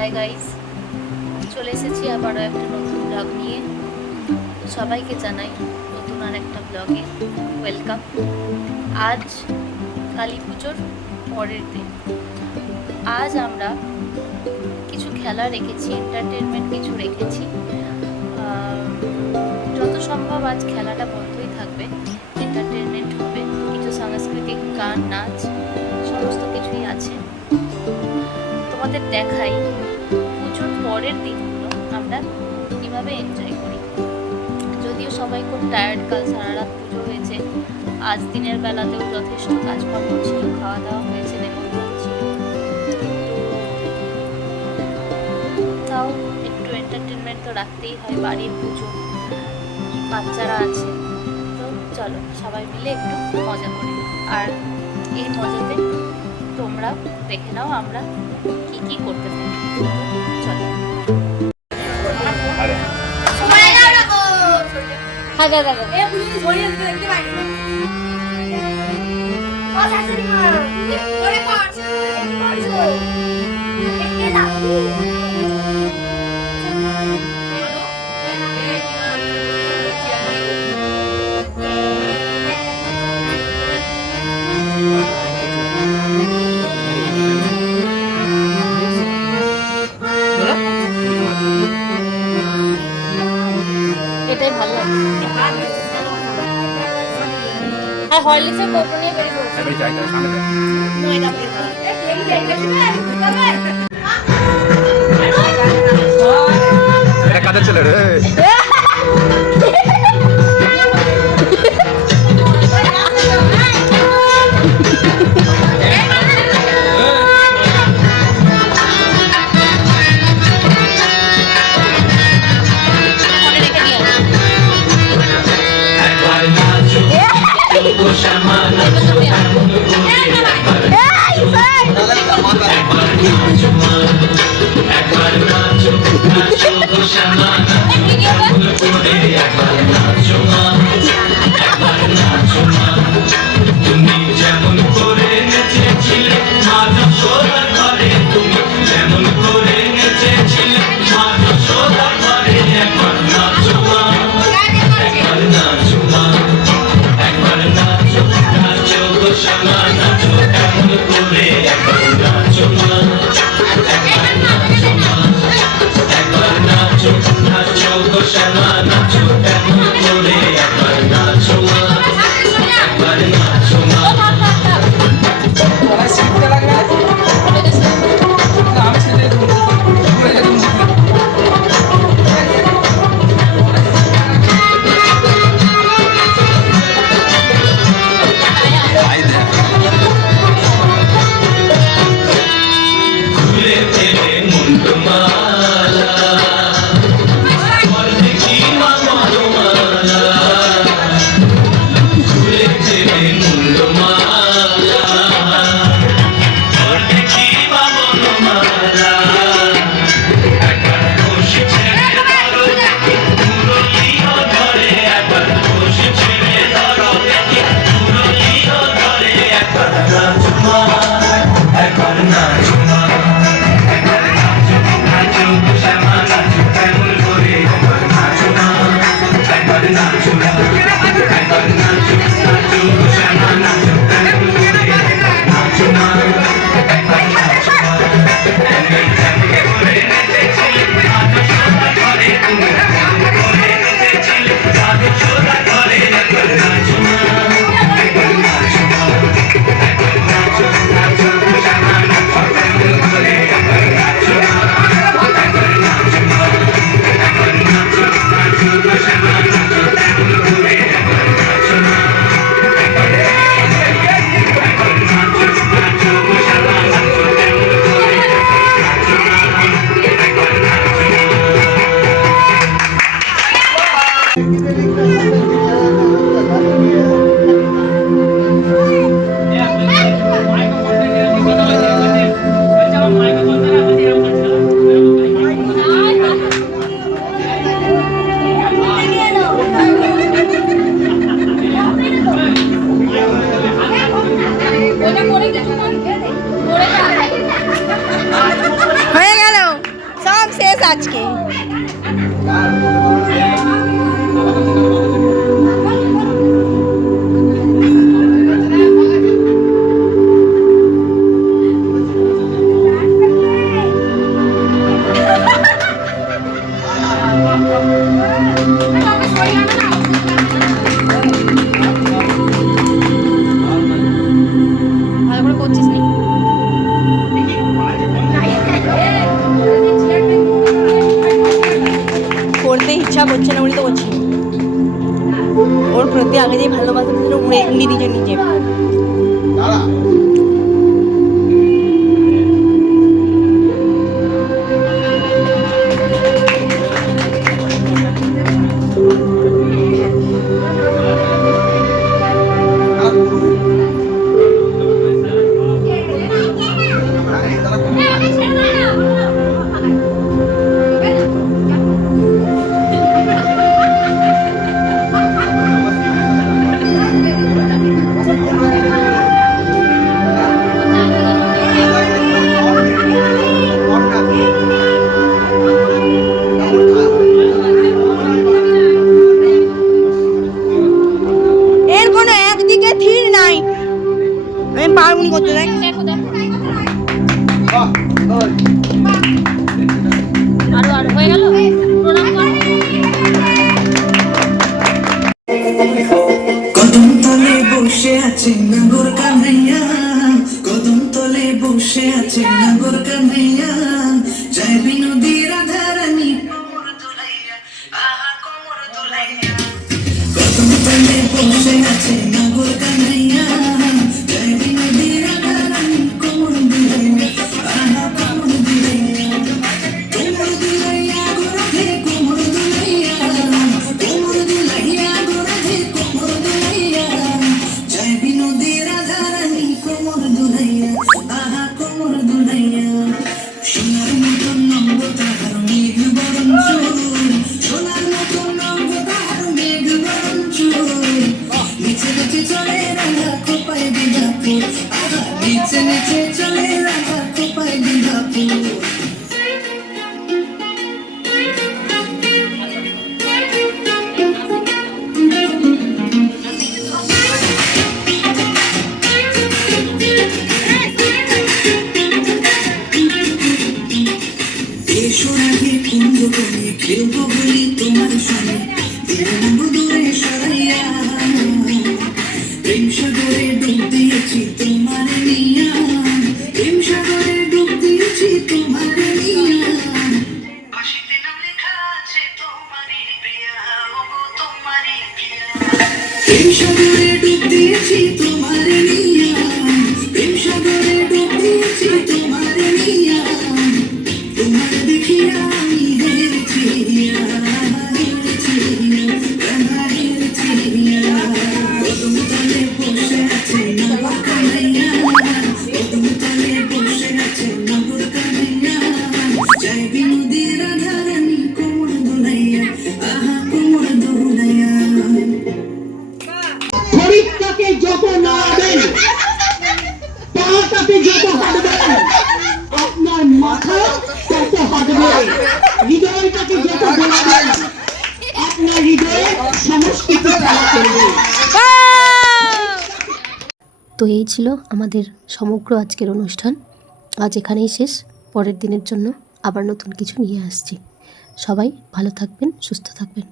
Hi guys, চলে এসেছি আবারও একটা নতুন ব্লগ নিয়ে। সবাইকে জানাই নতুন আর একটা ব্লগে ওয়েলকাম। আজ কালী পুজোর পরের দিন। আজ আমরা কিছু খেলা রেখেছি, এন্টারটেনমেন্ট কিছু রেখেছি। যত সম্ভব আজ খেলাটা বন্ধই থাকবে, এন্টারটেনমেন্ট হবে, কিছু সাংস্কৃতিক গান, নাচ, সমস্ত কিছুই আছে। তোমাদের দেখাই পুজোর পরের দিনগুলো আমরা কীভাবে এনজয় করি। যদিও সবাই খুব টায়ার্ড, কাল সারা রাত পুজো হয়েছে, আজ দিনের বেলাতেও যথেষ্ট কাজকর্ম ছিল, খাওয়া দাওয়া হয়েছে, নেমন্তন্ন ছিল, তাও একটু এন্টারটেনমেন্ট তো রাখতেই হয়, বাড়ির পুজো, বাচ্চারা আছে, তো চলো সবাই মিলে একটু মজা করি। আর এই মজাতে তোমরা দেখে নাও আমরা কি কি করতে থাকি। চলো। এটাই ভালো লাগে। আর হরলিক্সের কোপো নিয়ে বেরিয়ে পড়েছে। এটা কাদের ছেলে রে? Nacho, nacho, nacho, nacho, nacho, শেষ আজকে। ভালো করে করছিস নি? করতে ইচ্ছা করছে না বলে তো করছি না। ওর প্রতি আগে যে ভালোবাসা ছিল উড়ে নিজে নিজে। এর কোনো একদিকে থির নাই। আমি পারবো না করতে। দেখ দেখো দেখো আরো হয়ে গেল। প্রণাম করো। কদম তলে বসে আছে নাগর কানাইয়া, কদম তলে বসে আছে নাগর কানাইয়া, জয় বিনোদী রাধা রানী কোমর দুলাইয়া, আহা কোমর দুলাইয়া। কদম তলে বসে আছে নাগর কানাইয়া, জয় বিনোদী রাধা রানী কোমর দুলাইয়া, আহা কোমর দুলাইয়া। কোমর দুলাইয়া গো রাধে কোমর দুলাইয়া, কোমর দুলাইয়া গো রাধে কোমর দুলাইয়া, জয় বিনোদী রাধা রানী কোমর দুলাইয়া, আহা কোমর দুলাইয়া। সোনার মতন নঙ্গ তাহার মেঘ বরণ চুল, সোনার মতন নঙ্গ তাহার মেঘ বরণ চুল, নিচে নিচে চলে রাধা খোপায় বিধাপুর, আহা নিচে নিচে চলে রাধা খোপায় বিধাপুর। এসো রাধে কুঞ্জ করে খেলবো বলি তোমার সঙ্গে, দিলাম দূরে সরাইয়া, প্রেম সাগরে ডুব দিয়েছি তোমার নিয়া, প্রেম সাগরে ডুব দিয়েছি তোমার নিয়া। বাঁশিতে নাম লেখা আছে তোমারই প্রিয়া, ওগো তোমারই প্রিয়া। প্রেম সাগরে ডুব দিয়েছি তোমার নিয়া, প্রেম সাগরে ডুব দিয়েছি তোমার নিয়া। তোমার দেখিয়া আমি হেরেছি, হেরেছি, রাধা হেরেছি। কদম তলে বসে আছে নাগর কানাইয়া, কদম তলে বসে আছে নাগর কানাইয়া, জয় বিনোদী রাধা রানী কোমর দুলাইয়া, আহা কোমর দুলাইয়া। শরীরটাকে যত নাড়াবেন, পাটাকে যত হাঁটবেন, আপনার মাথা তত হাঁটবে। হৃদয়টাকে যত বলবেন, আপনার হৃদয়ে সংস্কৃতি খেলা করবে। তো এই ছিল আমাদের সমগ্র আজকের অনুষ্ঠান। আজ এখানেই শেষ। পরের দিনের জন্য আবার নতুন কিছু নিয়ে আসছি। সবাই ভালো থাকবেন, সুস্থ থাকবেন।